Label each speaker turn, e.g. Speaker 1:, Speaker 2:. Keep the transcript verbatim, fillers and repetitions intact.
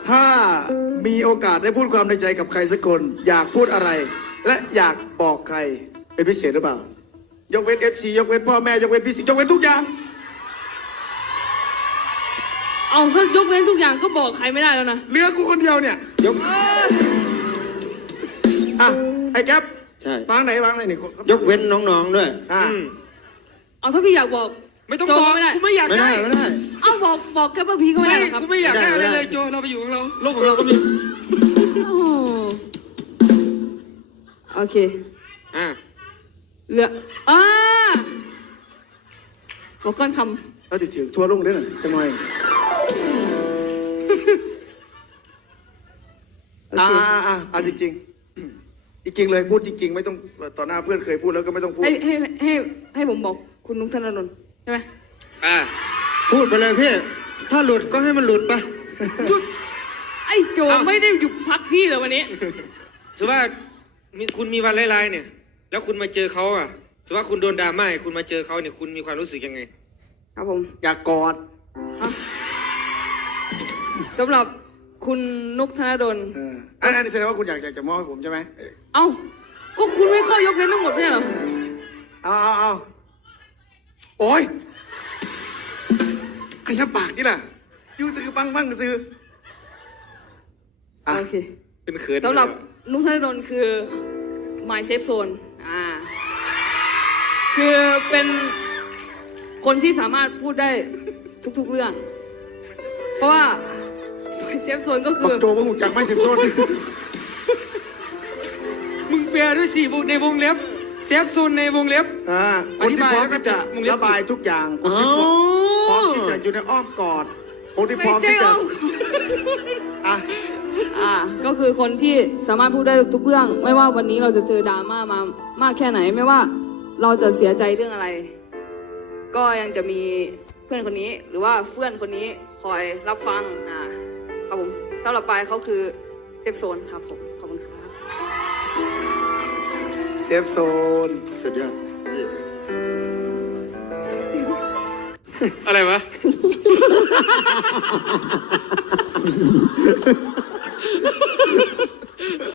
Speaker 1: ถ้ามีโอกาสได้พูดความในใจกับใครสักคนอยากพูดอะไร และอยากบอกใครเป็นพิเศษหรือเปล่ายกเว้นเอฟซียกเว้นพ่อแม่ยกเว้นพี่สิยกเว้นทุกอย่าง
Speaker 2: เอาถ้ายกเว้นทุกอย่างก็บอกใครไม่ได้แล้วนะ
Speaker 1: เหลือกูคนเดียวเนี่ยยกอ่ะไอ้แก๊ป
Speaker 3: ใช่
Speaker 1: วางไหนวางไหนนี่
Speaker 3: ยกเว้นน้องๆด้วย
Speaker 1: อ่ะ
Speaker 2: เอาถ้าพี่อยากบอก
Speaker 4: ไม่ต้อง
Speaker 2: โจ
Speaker 4: บอก
Speaker 2: ไม่ได้
Speaker 4: กูไม่อยาก
Speaker 3: ไม่ได้
Speaker 4: ได้
Speaker 3: ไม่ได้
Speaker 2: เอาบอกบอกแค่ว่าพี่ก็ไม่
Speaker 4: ไม่
Speaker 2: ได้หรอกครับ
Speaker 4: กูไม่อยากได้
Speaker 3: ไม่
Speaker 4: อะไร
Speaker 3: ได้
Speaker 4: เลยโจเราไปอยู่ของเราโลกของเราก็มี
Speaker 2: โอ้โอเค
Speaker 4: อ่า
Speaker 2: เหลืออ่าบอกก้อนค
Speaker 1: แล้วติดถือทั่วลงด้วยน่ะจังหน่อย
Speaker 2: ำโอ
Speaker 1: อ่า
Speaker 2: เค
Speaker 1: อ่าอ่าอ่าจริงๆจริงๆเลยพูดจริงๆไม่ต้องต่อหน้าเพื่อนเคยพูดแล้วก็ไม่ต้องพูด
Speaker 2: ให้ให้ให้ให้ผมบอกคุณนุ๊กธนดลใช่ไหม
Speaker 4: อ่า
Speaker 3: พูดไปเลยพี่ ถ้าหลุดก็ให้มันหลุดไป
Speaker 2: ไอ้โจไม่ได้หยุดพักพี่เลยวันนี้
Speaker 4: ถือว่ามีคุณมีวันไล่ๆเนี่ย แล้วคุณมาเจอเขาอ่ะถือว่าคุณโดนดราม่าคุณมาเจอเขาเนี่ยคุณมีความรู้สึกยังไง
Speaker 2: ครับผม
Speaker 1: อยากกอด
Speaker 2: อ่ะสำหรับคุณนุ๊กธนดล
Speaker 1: เอออันนี้แสดงว่าคุณอยากอยากจะมอบให้ผมใช่ไหมเออ
Speaker 2: เอ้าก็คุณไม่ข้อยกเว้นทั้งหมดไม่ใช่เหรอ
Speaker 1: เอาเอาเอาโอ้ยขยับปากนี่ล่ะยูซื้อปังปังซื้ออ่ะ
Speaker 2: โอเค
Speaker 4: เป็นเขิน
Speaker 2: สำหรับนุ๊กธนดลคือ my safe zone อ่า คือเป็นคนที่สามารถพูดได้ทุกๆเรื่อง เพราะว่า my safe zone ก็คื
Speaker 1: บั
Speaker 2: อ
Speaker 1: กโจว่าหูจักไม่สิบต้น
Speaker 4: มึงแปลด้วยสี่ในวงเล็บเซฟโซนในวงเล็บ
Speaker 1: อ่าคนที่พร้อมที่จะ
Speaker 4: อธิบายแล้วก็
Speaker 1: ระบายทุกอย่างคนที่พร้อมพร้อมที่จะอยู่ในอ้อมกอดคนที่พร้อมที่จะอ่ะ
Speaker 2: อ่า ก็คือคนที่สามารถพูดได้ทุกเรื่อง ไม่ว่าวันนี้เราจะเจอดราม่ามามากแค่ไหน ไม่ว่าเราจะเสียใจเรื่องอะไร ก็ยังจะมีเพื่อนคนนี้ หรือว่าเพื่อนคนนี้คอยรับฟัง อ่า ครับผมสำหรับปายเขาคือเซฟโซนครับผม ขอบคุณครับ
Speaker 1: เซฟโซน
Speaker 3: สุดยอดพี่
Speaker 4: อะไรวะ